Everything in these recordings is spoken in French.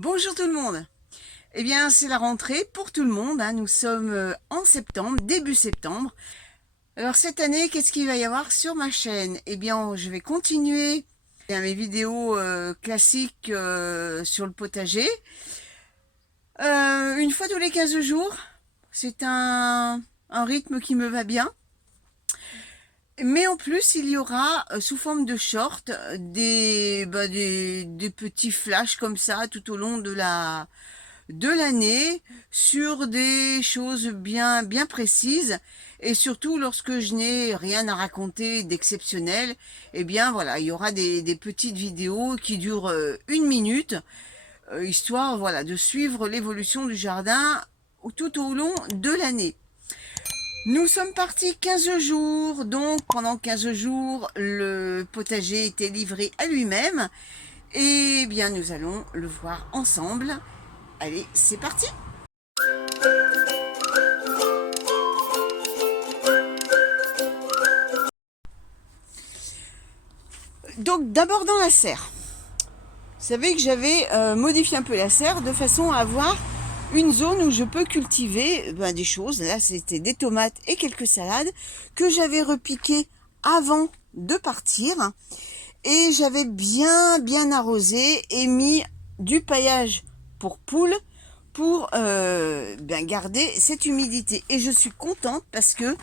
Bonjour tout le monde. Eh bien, c'est la rentrée pour tout le monde, hein. Nous sommes en septembre, début septembre. Alors cette année, qu'est-ce qu'il va y avoir sur ma chaîne? Eh bien, je vais continuer mes vidéos classiques sur le potager. Une fois tous les 15 jours. C'est un rythme qui me va bien. Mais en plus, il y aura sous forme de short des petits flashs comme ça tout au long de l'année sur des choses bien précises, et surtout lorsque je n'ai rien à raconter d'exceptionnel, eh bien voilà, il y aura des petites vidéos qui durent 1 minute, histoire voilà de suivre l'évolution du jardin tout au long de l'année. Nous sommes partis 15 jours, donc pendant 15 jours, le potager était livré à lui-même. Et bien, nous allons le voir ensemble. Allez, c'est parti! Donc, d'abord dans la serre. Vous savez que j'avais modifié un peu la serre de façon à avoir une zone où je peux cultiver des choses. Là, c'était des tomates et quelques salades que j'avais repiquées avant de partir. Et j'avais bien arrosé et mis du paillage pour poules pour garder cette humidité. Et je suis contente parce que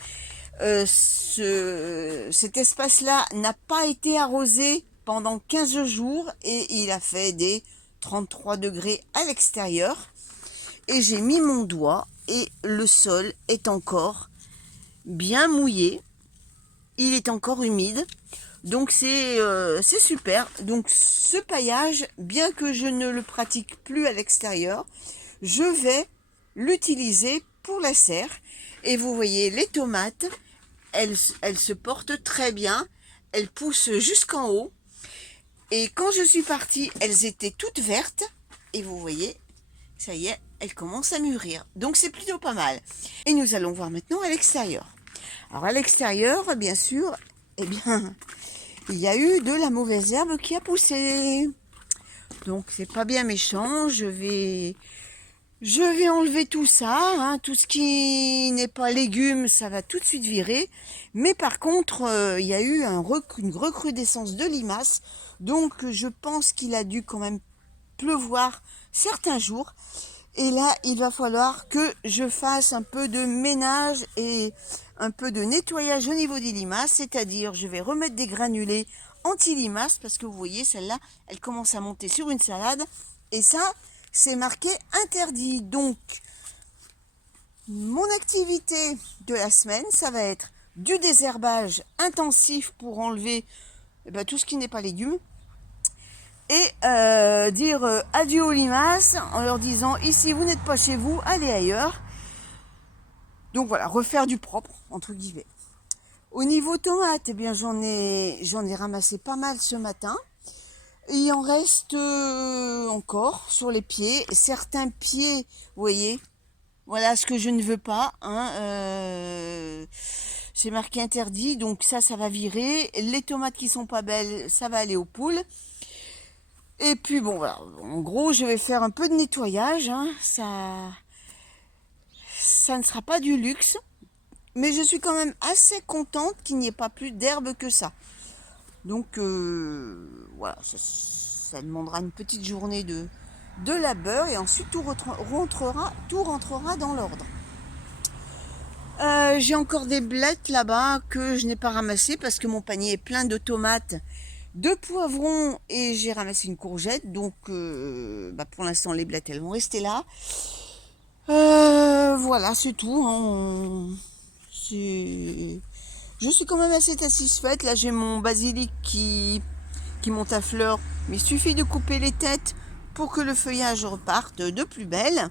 cet espace-là n'a pas été arrosé pendant 15 jours et il a fait des 33 degrés à l'extérieur. Et j'ai mis mon doigt et le sol est encore bien mouillé. Il est encore humide. Donc c'est super. Donc ce paillage, bien que je ne le pratique plus à l'extérieur, je vais l'utiliser pour la serre. Et vous voyez les tomates, elles se portent très bien. Elles poussent jusqu'en haut. Et quand je suis partie, elles étaient toutes vertes. Et vous voyez, ça y est, elles commencent à mûrir. Donc c'est plutôt pas mal. Et nous allons voir maintenant à l'extérieur. Alors à l'extérieur, bien sûr, eh bien, il y a eu de la mauvaise herbe qui a poussé. Donc c'est pas bien méchant. Je vais enlever tout ça, hein. Tout ce qui n'est pas légumes, ça va tout de suite virer. Mais par contre, il y a eu une recrudescence de limaces. Donc je pense qu'il a dû quand même pleuvoir certains jours. Et là, il va falloir que je fasse un peu de ménage et un peu de nettoyage au niveau des limaces. C'est-à-dire, je vais remettre des granulés anti-limaces parce que vous voyez, celle-là, elle commence à monter sur une salade. Et ça, c'est marqué interdit. Donc, mon activité de la semaine, ça va être du désherbage intensif pour enlever tout ce qui n'est pas légumes. Et dire adieu aux limaces en leur disant ici vous n'êtes pas chez vous, allez ailleurs. Donc voilà, refaire du propre entre guillemets. Au niveau tomates, eh bien j'en ai ramassé pas mal ce matin. Il en reste encore sur les pieds. Certains pieds, vous voyez, voilà ce que je ne veux pas, hein, c'est marqué interdit, donc ça va virer. Les tomates qui sont pas belles, ça va aller aux poules. Et puis bon voilà, en gros je vais faire un peu de nettoyage, hein. Ça ne sera pas du luxe, mais je suis quand même assez contente qu'il n'y ait pas plus d'herbe que ça. Donc voilà, ça demandera une petite journée de labeur et ensuite tout rentrera dans l'ordre. J'ai encore des blettes là-bas que je n'ai pas ramassées parce que mon panier est plein de tomates, de poivrons et j'ai ramassé une courgette. Donc pour l'instant les blettes elles vont rester là. Voilà, c'est tout, hein. Je suis quand même assez satisfaite. Là j'ai mon basilic qui monte à fleurs, mais il suffit de couper les têtes pour que le feuillage reparte de plus belle.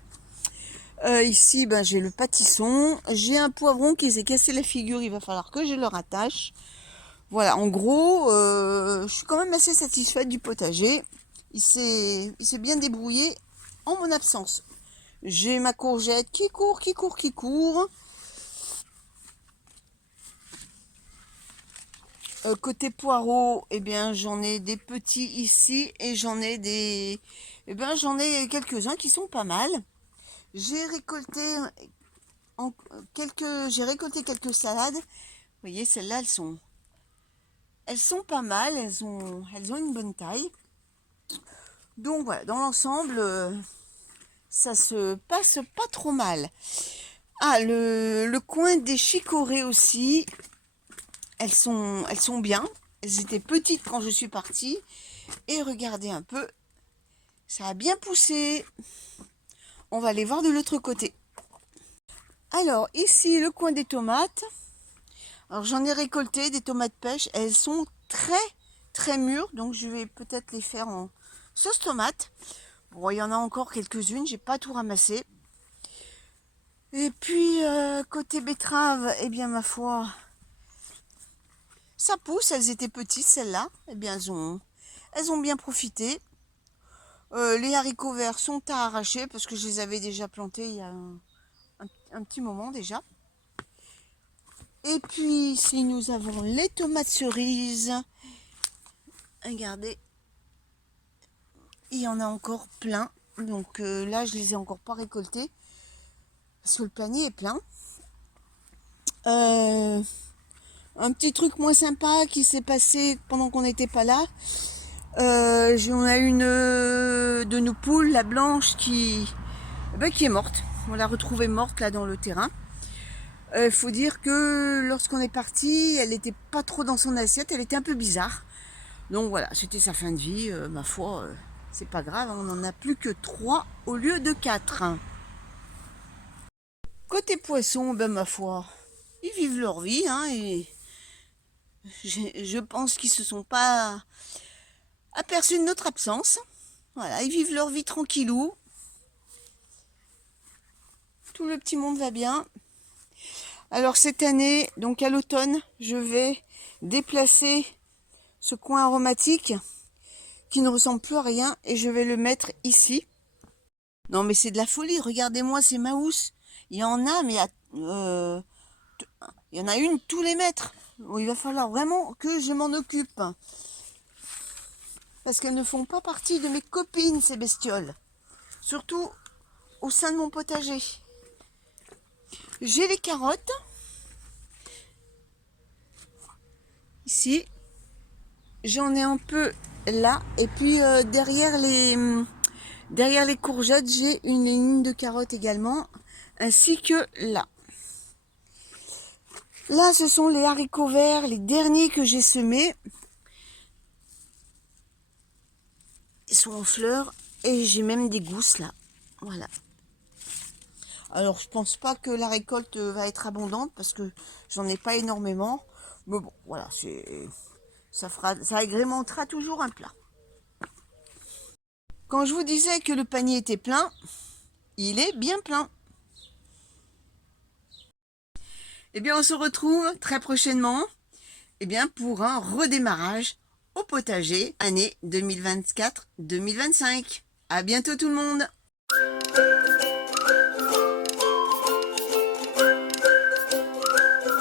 Ici, j'ai le pâtisson. J'ai un poivron qui s'est cassé la figure. Il va falloir que je le rattache. Voilà, en gros, je suis quand même assez satisfaite du potager. Il s'est bien débrouillé en mon absence. J'ai ma courgette qui court. Côté poireaux, eh bien j'en ai des petits ici et j'en ai des, eh bien j'en ai quelques-uns qui sont pas mal. J'ai récolté j'ai récolté quelques salades. Vous voyez, celles-là, elles sont pas mal. Elles ont une bonne taille. Donc voilà, dans l'ensemble, ça se passe pas trop mal. Ah, le coin des chicorées aussi, elles sont bien. Elles étaient petites quand je suis partie. Et regardez un peu, ça a bien poussé. On va aller voir de l'autre côté. Alors, ici, le coin des tomates. Alors, j'en ai récolté des tomates pêche. Elles sont très mûres. Donc, je vais peut-être les faire en sauce tomate. Bon, il y en a encore quelques-unes. J'ai pas tout ramassé. Et puis, côté betterave, eh bien, ma foi, ça pousse. Elles étaient petites, celles-là. Eh bien, elles ont bien profité. Les haricots verts sont à arracher parce que je les avais déjà plantés il y a un petit moment déjà. Et puis ici, nous avons les tomates cerises. Regardez, il y en a encore plein. Donc là, je les ai encore pas récoltées parce que le panier est plein. Un petit truc moins sympa qui s'est passé pendant qu'on n'était pas là. On a une de nos poules, la blanche, qui est morte. On l'a retrouvée morte là dans le terrain. Faut dire que lorsqu'on est parti, elle n'était pas trop dans son assiette, elle était un peu bizarre. Donc voilà, c'était sa fin de vie, ma foi, c'est pas grave, on n'en a plus que 3 au lieu de 4. Côté poisson, ben ma foi, ils vivent leur vie, hein, et je pense qu'ils se sont pas aperçus de notre absence. Voilà, ils vivent leur vie tranquillou. Tout le petit monde va bien. Alors cette année, donc à l'automne, je vais déplacer ce coin aromatique qui ne ressemble plus à rien et je vais le mettre ici. Non mais c'est de la folie, regardez-moi ces maousses. Il y en a, mais il y en a une tous les mètres. Bon, il va falloir vraiment que je m'en occupe. Parce qu'elles ne font pas partie de mes copines, ces bestioles. Surtout au sein de mon potager. J'ai les carottes. Ici. J'en ai un peu là. Et puis derrière les courgettes, j'ai une ligne de carottes également. Ainsi que là. Là, ce sont les haricots verts, les derniers que j'ai semés. Ils sont en fleurs et j'ai même des gousses là. Voilà. Alors, je pense pas que la récolte va être abondante parce que j'en ai pas énormément. Mais bon, voilà, ça agrémentera toujours un plat. Quand je vous disais que le panier était plein, il est bien plein. Eh bien, on se retrouve très prochainement pour un redémarrage au potager année 2024-2025. À bientôt tout le monde!